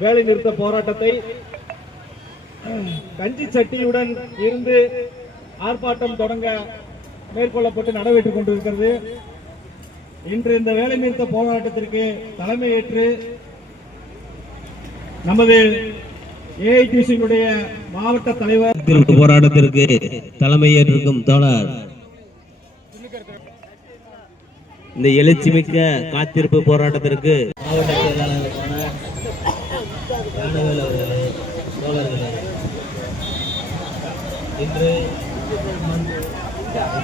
வேலை நிறுத்த போராட்டத்தை கஞ்சி சட்டியுடன் இருந்து ஆர்ப்பாட்டம் தொடங்க மேற்கொள்ளப்பட்டு நடைபெற்றுக் கொண்டிருக்கிறது. இன்று இந்த வேலை நிறுத்த போராட்டத்திற்கு தலைமையேற்று நமது ஏஐடிசியினுடைய மாவட்ட தலைவர் திருப்பு போராட்டத்திற்கு தலைமையேற்றிருக்கும் தோழர் இந்த எழுச்சிமிக்க காத்திருப்பு போராட்டத்திற்கு மாவட்ட இன்று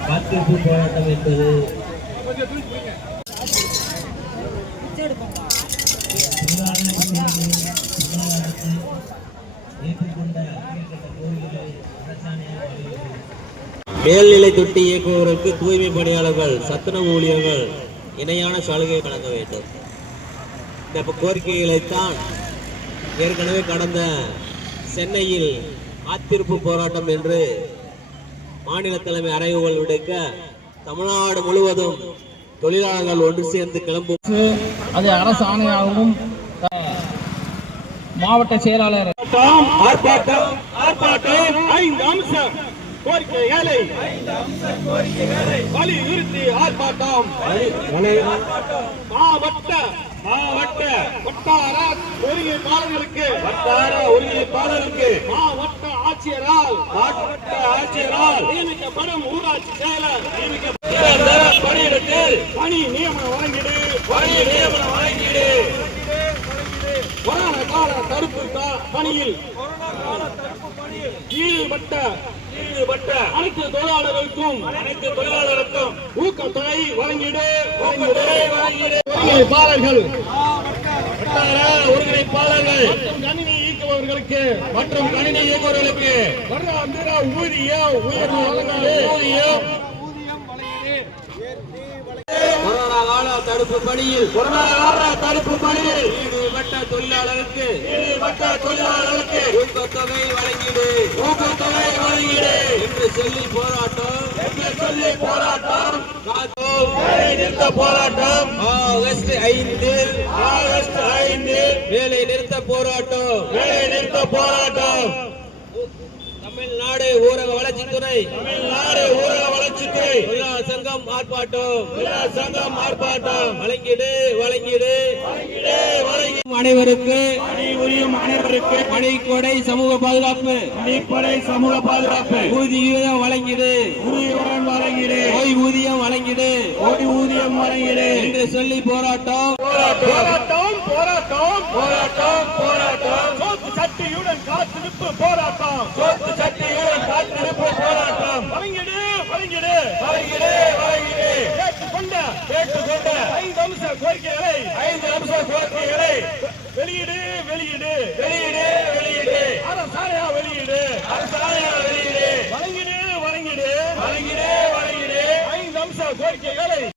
காத்திருப்பு போராட்டம் என்பது மேல்நிலை தொட்டி இயக்குபவர்களுக்கு தூய்மை பணியாளர்கள் சத்துணவு ஊழியர்கள் இணையான சலுகை வழங்க வேண்டும். இந்த கோரிக்கைகளைத்தான் ஏற்கனவே கடந்த சென்னையில் காத்திருப்பு போராட்டம் என்று மாநில தலைமை அறைவுகள் விடுக்க தமிழ்நாடு முழுவதும் தொழிலாளர்கள் ஒன்று சேர்ந்து கிளம்பும். அது அரசு ஆணையாகவும் மாவட்ட செயலாளர் ஆர்ப்பாட்டம் ஆர்ப்பாட்டம் ஆர்ப்பாட்டம் ஐந்து அம்சம் கோரிக்கைகளை வலியுறுத்தி ஆர்ப்பாட்டம். மாவட்ட மாவட்ட வட்டார ஒருங்கிணைப்பாளர்களுக்கு வட்டார ஒருங்கிணைப்பாளருக்கு மாவட்ட ஆட்சியரால் மாவட்ட ஆட்சியரால் நியமிக்கப்படும் ஊராட்சி செயலர் நியமிக்கப்பட்ட பணியிடத்தில் பணி நியமனம் வழங்கிடு. பணி நியமனம் வழங்கிடு. கொரோனா கால தடுப்பு பணியில் ஈடுபட்ட ஈடுபட்ட அனைத்து தொழிலாளர்களுக்கும் அனைத்து தொழிலாளருக்கும் ஊக்கத்தொகை வழங்கிடு. வழங்கிடு. ஒருங்கிணைப்பாளர்கள். ஒருங்கிணைப்பாளர்கள். கணினி இயக்குபவர்களுக்கு மற்றும் கணினி இயக்குபவர்களுக்கு வருடாந்திர ஊதிய உயர்வு வழங்கிடு ஊதியம் கொரோனா கால தடுப்பு பணியில் கொரோனா கால தடுப்பு பணியில் ஈடுபட்ட தொழிலாளருக்கு ஈடுபட்ட தொழிலாளர்களுக்கு ஊக்கத்தொகை வழங்கிடு. ஊக்கத்தொகை வழங்கிடு. என்று சொல்லி போராட்டம். என்று சொல்லி போராட்டம். நிறுத்த போராட்டம். ஆகஸ்ட் ஐந்தில் ஆகஸ்ட் ஐந்து. வேலை நிறுத்த போராட்டம். வேலை நிறுத்த போராட்டம். தமிழ்நாடு ஊரக வளர்ச்சித்துறை தமிழ்நாடு ஊரக வளர்ச்சித்துறை தொழிலாளர் சங்கம் ஆர்ப்பாட்டம். தொழிலாளர் சங்கம் ஆர்ப்பாட்டம். வழங்கிடு வழங்கிடு. வழங்கிடு வழங்கி அனைவருக்கு பணி புரியும் அனைவருக்கு பணிக்கொடை சமூக பாதுகாப்பு. அடிப்படை சமூக பாதுகாப்பு. ஊதியம் வழங்கிடு. ஊதியம் வழங்கிடு ஓய்வூதியம் வழங்கிடு ஓய்வூதியம் வழங்கிடு என்று சொல்லி போராட்டம். போராட்டம். போராட்டம் போராட்டம். போராட்டம் சோத்து சட்டியுடன் காத்திருப்பு போராட்டம். சோத்து சட்டியுடன் காத்திருப்பு போராட்டம். வழங்கிடு வழங்கிடு வழங்கிடு வழங்கிடு கேட்டுக்கொண்ட கேட்டுக்கொண்ட. ஐந்து அம்ச கோரிக்கைகளை. ஐந்து அம்ச கோரிக்கைகளை. வெளியிடு வெளியிடு. வெளியிடு வெளியிடு. அரசாணையா வெளியிடு. வெளியிடு வேலை